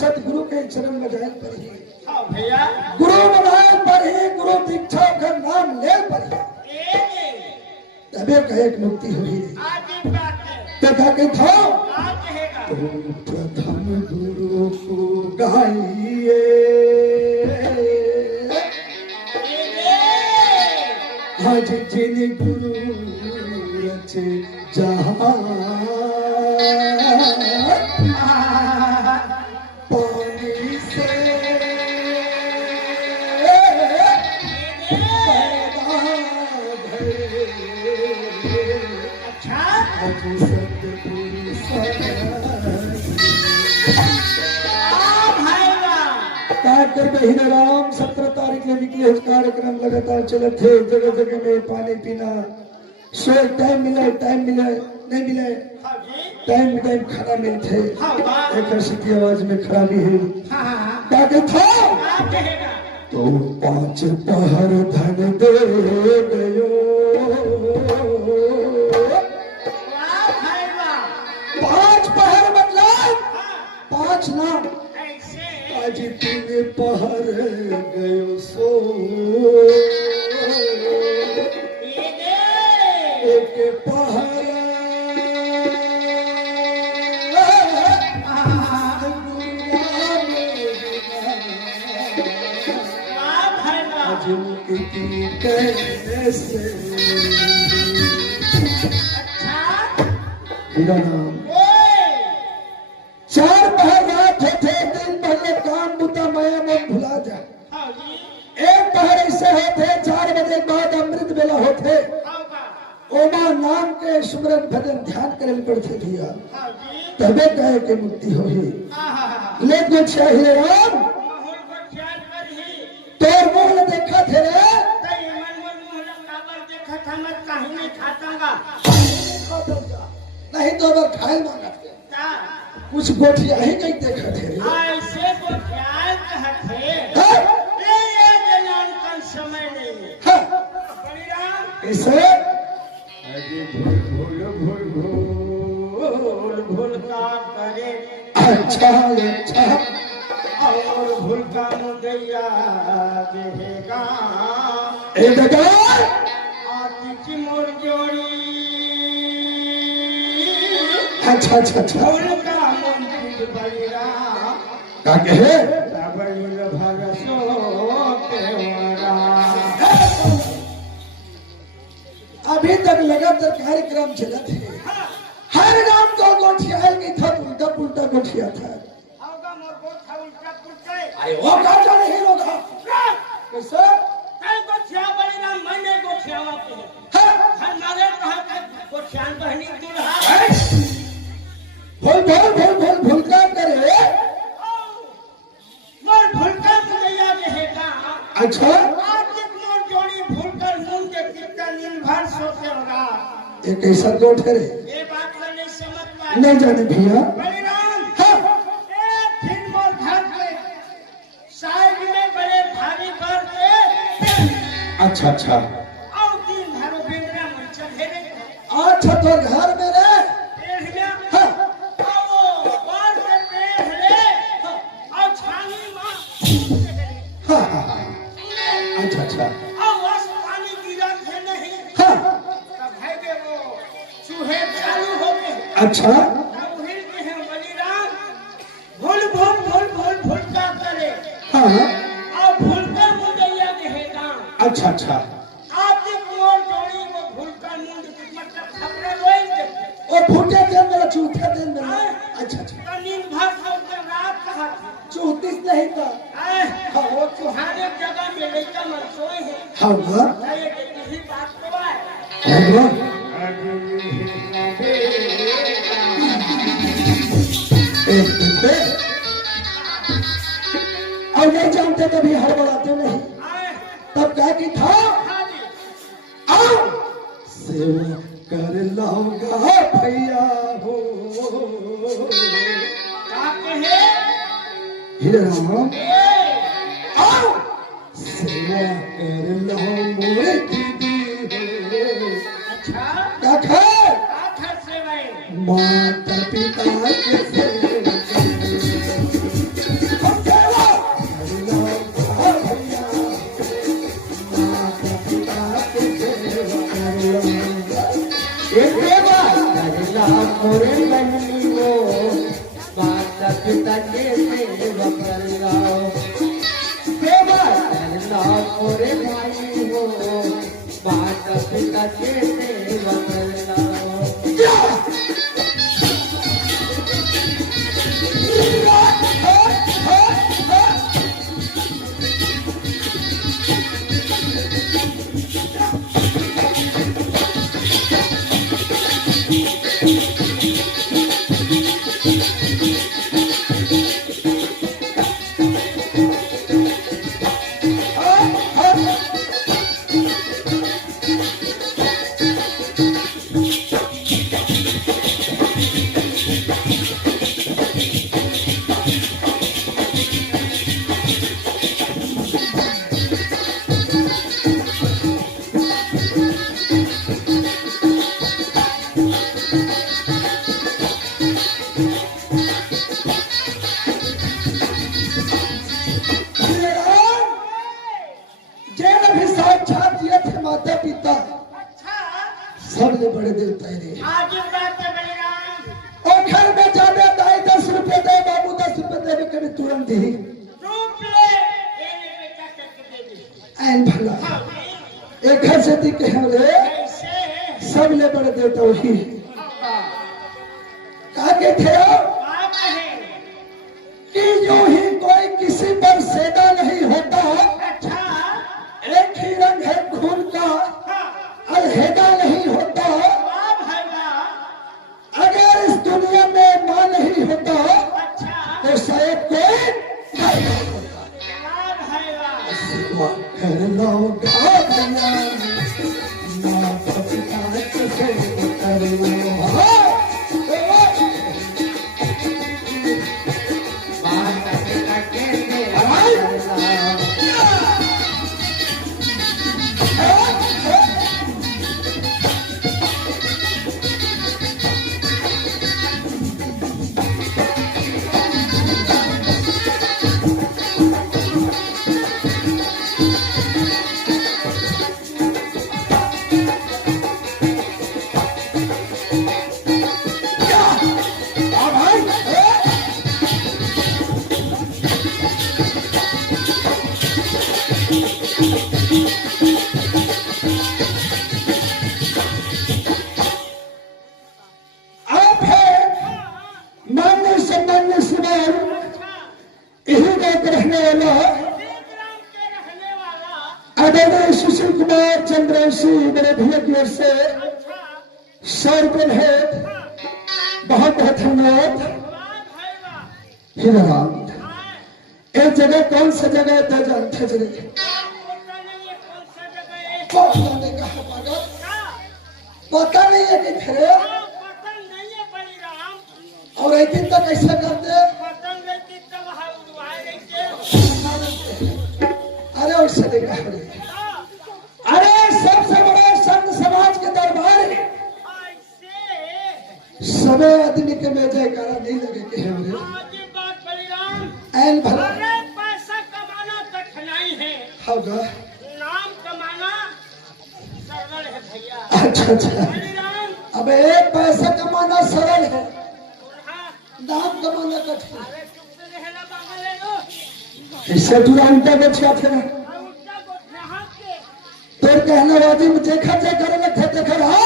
सतगुरु के चरण में जाए पर ही गुरु बनाए पर ही गुरु दीक्षा का नाम ले पर तबे कहे एक मुक्ति हुई। देखा के था प्रथम गुरु को गाइए आज जिन गुरु रचे जहां महीने राम 17 तारीख में निकले कार्यक्रम लगातार चले थे। जगह जगह में पानी पीना सो टाइम मिले नहीं मिले टाइम खाना मिलते एक ऐसी की आवाज में खराबी हुई क्या था तो 5 पहर धन दे गयो 5 पहर मतलब 5 नाम आज 3 पहर गयो सो एक पहर आज मुक्ति कैसे मेरा नाम 4 पहर रात होते दिन पहले काम बुता माया में भुला जाए 1 पहर ऐसे होते 4 बजे बाद अमृत बेला होते ओमा नाम के सुमरन भजन ध्यान करे पड़ते दिया तबे कहे के मुक्ति हो ही लेकिन चाहिए राम तोर मुंह देखा थे रे नहीं तो अगर खाए मांगा कुछ गोठिया ही नहीं देखा थे ऐसे गोठिया कहते समय नहीं कैसे भूल का करे अच्छा और भूल का मुदैया देगा आती की मोर जोड़ी अच्छा भूल का मंदिर बलिरा क्या कहे भगसो अभी तक लगातार कार्यक्रम चला थे हर गांव को गोठिया नहीं था उल्टा पुल्टा गोठिया था वो गाजा नहीं होगा कैसे गोठिया बलिरा मैंने गोठिया गोठियान बहनी दूल्हा भूल का करे मोर भूलकर मुदैया रहेगा अच्छा आज मोर जोड़ी भूलकर मुंह के कितना निर्भर सोते होगा एक ऐसा गोठ करे ये बात मैं नहीं समझ पाया नहीं जाने भैया बलिराम हाँ फिर मोर घर पे साइड में बड़े भारी पर थे अच्छा और 3 घरों बिगड़ा में चढ़े अच्छा तो घर में रहे अच्छा पानी गिरा थे नहीं तब है के वो चूहे चालू हो गए अच्छा हिलते हैं बलिराम भूल का करे और भूल कर मुदैया देगा अच्छा आपकी मोर जोड़ी वो भूल कर मुंड मतलब खपरे रोई दे वो फूटे दिन में चूथे दिन में अच्छा नींद भर होकर रात कहा चूतीस नहीं था वो चुहाने जगह में लेकर मन सोए हैं हाँ ये बात तो है कर लाऊंगा भैया हो। क्या कहे? हे राम आओ सेवा कर लो मोरे दीदी हो। अच्छा क्या खैर आखिर से भाई माता पिता के सेवा हम सेवा कर लाऊंगा भैया। माता पिता के सेवा कर लाऊंगा। एक सेवा करला मोरे बहनी हो, माता पिता के सेवा करलाओ। सेवा करला मोरे भाई हो, माता पिता के सेवा करलाओ। माता पिता अच्छा सबसे बड़े देवता रे। आज बात है बलिराम। और घर में जाने दाई 10 रुपए दे बाबू 10 रुपए दे के भी तुरंत दी रूप ले ये बेटा करके दे दे। ऐन भला हाँ एक घर से दी के हम रे ऐसे सब ले बड़े देवता वही हाँ कहा के थे बात है। कि यूं ही कोई किसी पर सेदा नहीं होता। अच्छा एक ही रंग है खून का हाँ अलहेदा नहीं होता। वाह भाई वाह। अगर इस दुनिया में मां नहीं होता अच्छा तो शायद कोई भाई नहीं होता। वाह भाई वाह। सेवा कर लूंगा भैया माता पिता के सेवा कर लूंगा। माता पिता के सेवा करलाओ। आप है मान्य सम्मान्य शिवार यही बात रहने वाला बेगराम के रहने वाला। आदरणीय सुशील कुमार चंद्रवंशी मेरे भैया की ओर से अच्छा 100 रुपये भेंट। बहुत बहुत धन्यवाद। वाह भाई वाह। हे राम हाँ एक जगह कौन सा जगह है तो जानते चले पता नहीं है कौन सा जगह है। पता नहीं कहा पागल हाँ पता नहीं है कि खरे पता नहीं है बलिराम। और एक दिन तक ऐसा करते पतंग लेके तब वहाँ उड़वाए लेके। अरे उससे नहीं कहा रे। हाँ, अरे सबसे बड़ा संत समाज के दरबार में ऐसे सबे आदमी के में जयकारा नहीं लगे के है रे। आज ये बात बलिराम। ऐन भला अरे पैसा कमाना कठिनाई है, होगा। नाम कमाना सरल है भैया। अच्छा अच्छा बलिराम अबे पैसा कमाना सरल है हाँ, नाम कमाना कठिन है। अरे चुप से रहना बाबा ले लो। इससे दूरा उल्टा बचा थे ना और उल्टा गोठे हाथ के तो कहना वाजी में देखा जे करे लगे देखा रहा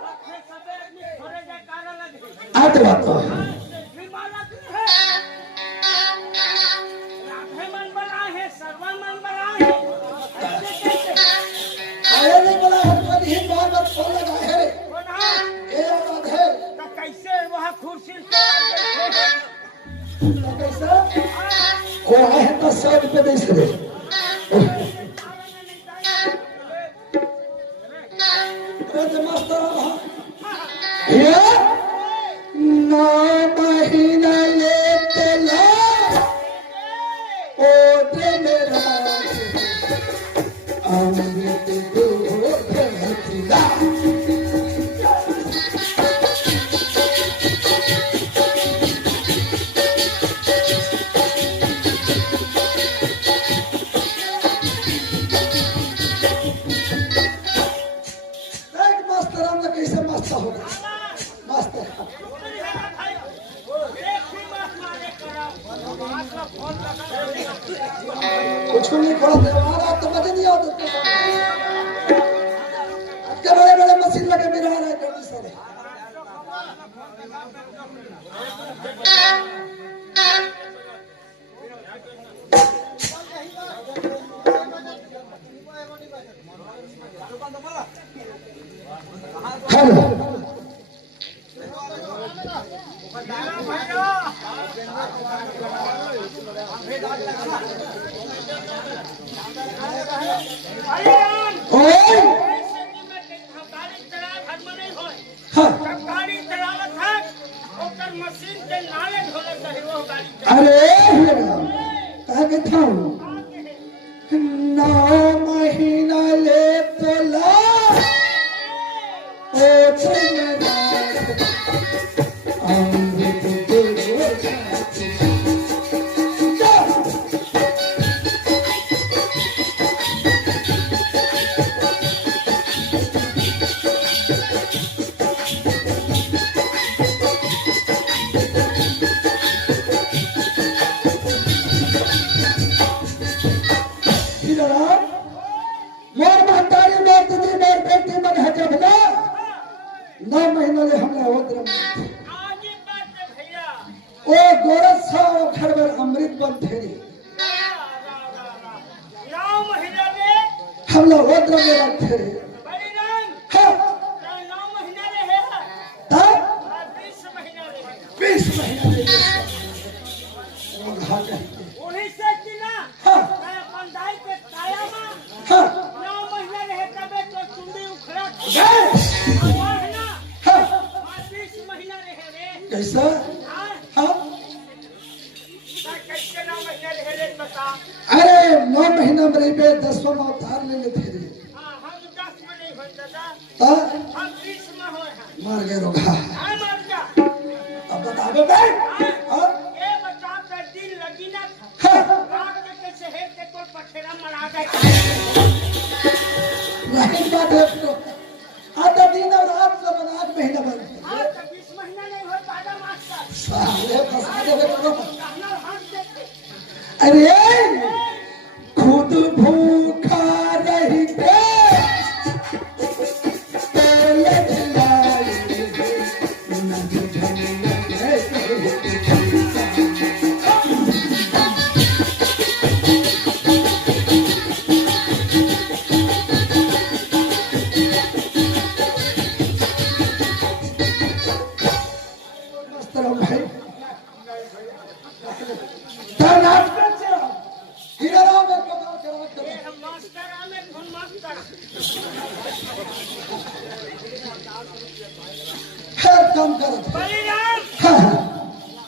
रखे सबे आदमी थोड़े जयकारा लगे। आते बात तो भीमा लगी है। राधे मन बना है, सर्वन मन बना है। ऐसे कैसे? आया नहीं बोला हनुमान ही बात बोल लगा है बना ये बात है तो कैसे वहाँ कुर्सी पर बैठे हैं? तो कैसा को है तो 100 रुपये दे से अरे मस्त रहा कुछ नहीं खोला त्योहार आप तो मजे नहीं आता क्या बड़े बड़े मशीन लगे मिला रहा है जल्दी सारे हेलो ओए अरे कहा के था 9 महीना ले तो ला ओ तुम्हारा अमृत के मोर महतारी मोर दीदी मोर बेटी मन है जबला 9 महीना ले हमला ओद्र ओ गोरस सा ओ घर में अमृत बन फेरी 9 महीना ले हमला ओद्र में रख फेरी हाँ 9 महीना ले है तब 20 महीना ले 20 महीना ले ओ घाट है उन्हीं से कि ना हाँ मैं अपन दाई के काया में हाँ 9 महीना रहे तबे तो चुंडी उखड़ा गए महीना हाँ 20 महीना रहे रे कैसा हाँ हाँ कैसे 9 महीना रहे रे बता अरे 9 महीना में रही बे 10वां अवतार ले लेते रे हाँ हम 10 में नहीं होता था ता हम 20 में होए हैं मार गए रोगा हाँ मर जा अब बताओ बे हाँ ये बता का दिन लगी ना हाँ रात के कैसे है के तो पखेरा मरा गए नहीं बात है तो आधा दिन और रात सब 8 महीना बन हाँ तो 20 महीना नहीं हो पादा मास्टर साले फंसा दे बेटा कहना हाथ देते अरे खुद भूखा रही के तेले खिलाई नदी मस्तरम भाई तानात कर हीरा राम में कमाल करा ये हम मास्टर आमे कौन मास्टर खैर काम कर बलिराम हाँ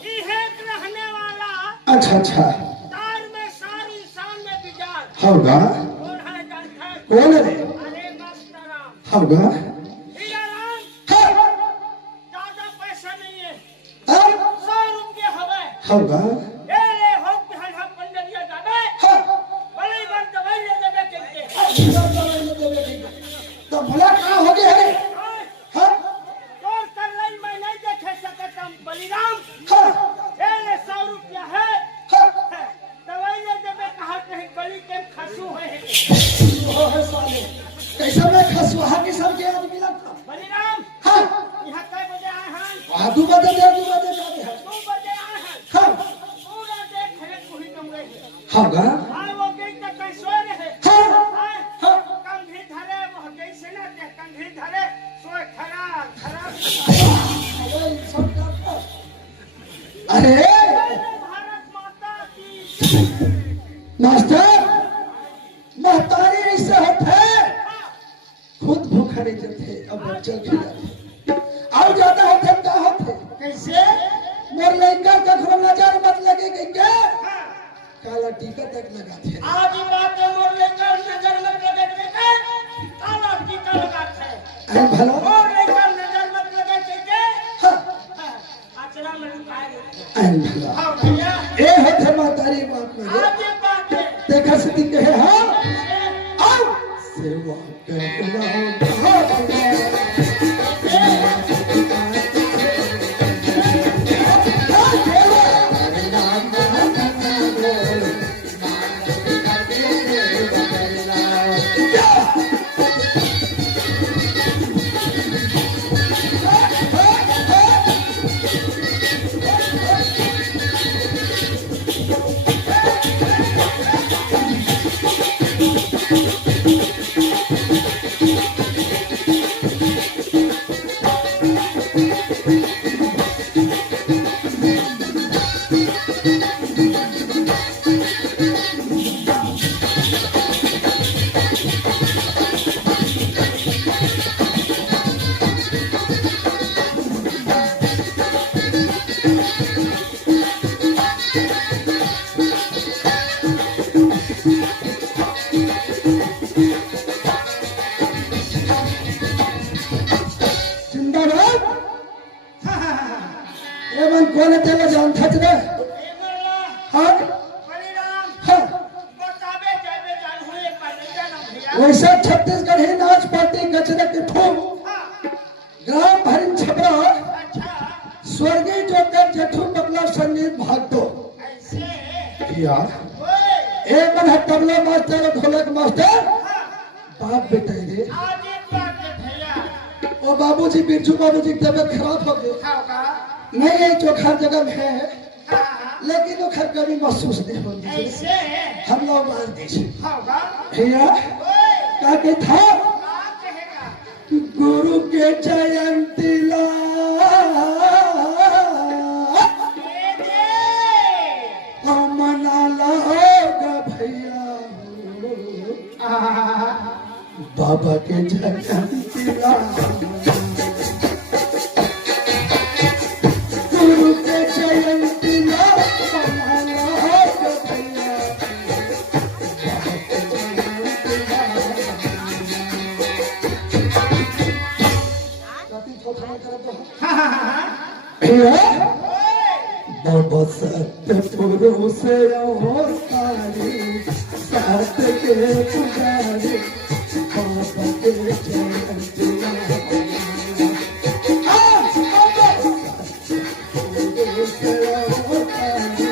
ये है रहने वाला अच्छा तार में सारी इंसान में बिजार होगा कौन है जानता है कौन रे अरे मास्टर होगा हीरा राम हाँ ज्यादा पैसा नहीं है हाँ 100 रुपये हवे होगा ये ले हो कि हम पंडरिया जाबे हाँ बड़ी बार दवाई ले देबे कहते तो भला कहाँ हो गया है हाँ और कर लाई मैं नहीं देखे सकता बलिराम हाँ ये ले 100 रुपया है हाँ दवाई ले देबे कहा कहीं गली के खसू है ओ है साले कैसा मैं खसुहा के सब के आदमी लगता बलिराम हाँ यहाँ कै बजे आए हैं 2 बजे जाते हैं 2 बजे आए हैं हाँ पूरा देख है कोई कमरे होगा आए वो गई तक कैसे रहे हाँ आए हाँ कंधी धरे वो गई से ना दे कंधी धरे सोए खरा खरा अरे भारत माता की मास्टर महतारी ऐसे होते खुद भूखा नहीं थे अब चल खिला आओ जाता होते क्या होते कैसे मोर लड़का कखनो नजर मत लगे कि क्या काला टीका तक लगा थे आज बात मोर लेकर नजर मत लगे के काला टीका लगाते अरे भला मोर लेकर नजर मत लगे के हाँ आचरा में लुकाए अरे भला हाँ भैया ए होते महतारी बात में आज बात है देखा सती कहे हाँ आओ सेवा करना जिंदाबाद एवं कोण त्याला जान थचरे हाँ हाँ वैसा छत्तीसगढ़ ही नाच पार्टी कचरे के ठोक ग्राम भरिन छपरा स्वर्गीय जोकर जेठू बकला संगीत भाग दो यार एक मन है तबला मास्टर और ढोलक मास्टर बाप बेटे रे ओ बाबूजी बिरजू बाबूजी की तबीयत खराब हो गई नहीं है चोखा जगह में है लेकिन वो खर कभी महसूस नहीं होती हम लोग मान दीजिए भैया क्या के था गुरु के जयंती ला मना लाओगा भैया बाबा के जयंती ला गुरु के जयंती ला मना लाओगा भैया बाबा सत्य पुरुष और तारी साथ के पुजारी बाबा के जयंती पुरुष और तारी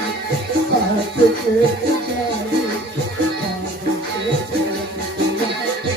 साथ के पुजारी बाबा के जयंती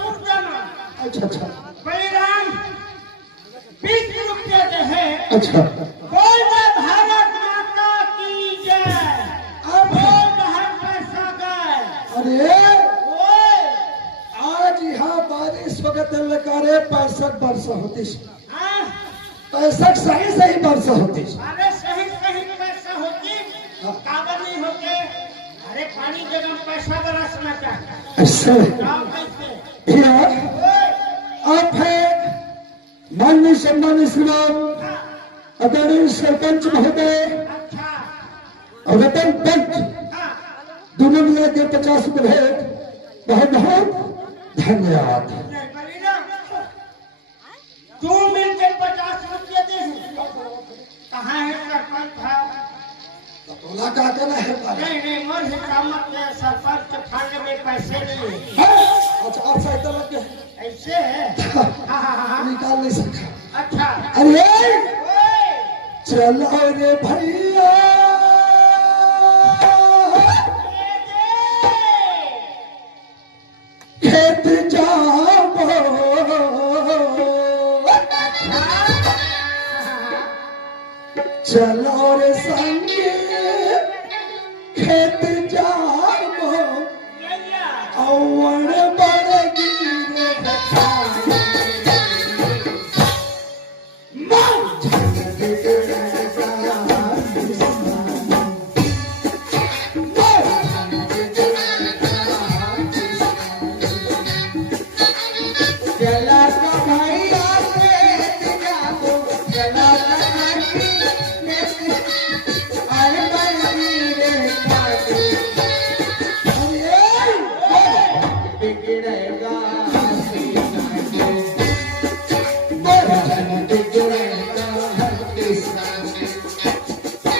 अच्छा बलिदान 20 रुपये के हैं। अच्छा बोल दे भारत माता की जय। अब पैसा गए। अरे ओए आज यहाँ बारिश वक्त लकारे 65 वर्ष होती हाँ 65 सही वर्ष होती अरे सही पैसा होती काबर नहीं होते। अरे पानी जगह पैसा बरसना चाहिए। ऐसे गाँव कैसे भैया आप है माननीय सम्मानित श्रीमान आदरणीय सरपंच महोदय अच्छा और रतन पंच हाँ दोनों मिला के 50 रुपए भेंट बहुत बहुत धन्यवाद। तू मिलकर 50 रुपये दे। कहाँ है सरपंच है? बोला का कहना है नहीं मोर हिकामत में सरपंच के फंड में पैसे नहीं है। अच्छा आप साइड लग गए ऐसे है हाँ। निकाल नहीं सका। अच्छा अरे ओए, चलो रे भैया दे दे। खेत जाओ चलो रे संगे खेत जाओ भैया अवड़ बड़ गिरे बिगड़ेगा कृष्णा के भजन बिगड़ेगा कृष्णा के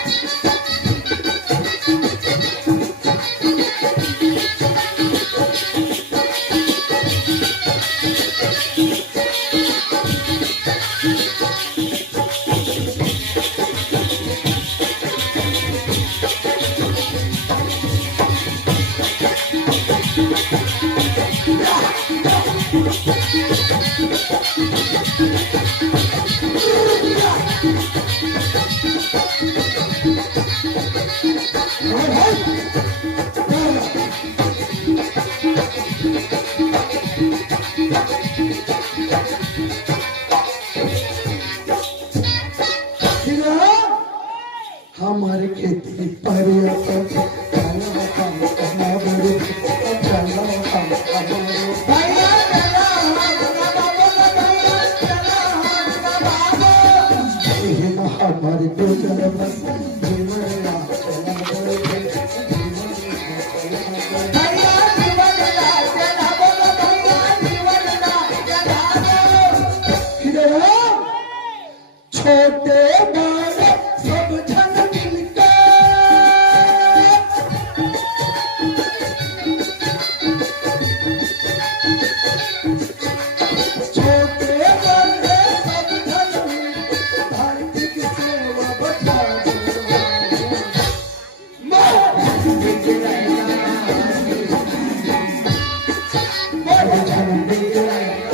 हमारे खेती पर हमारे छोटे बड़े सब जन मिलकर छोटे बड़े सब जन मिलकर धरती की सेवा बचा भजन बिगड़ेगा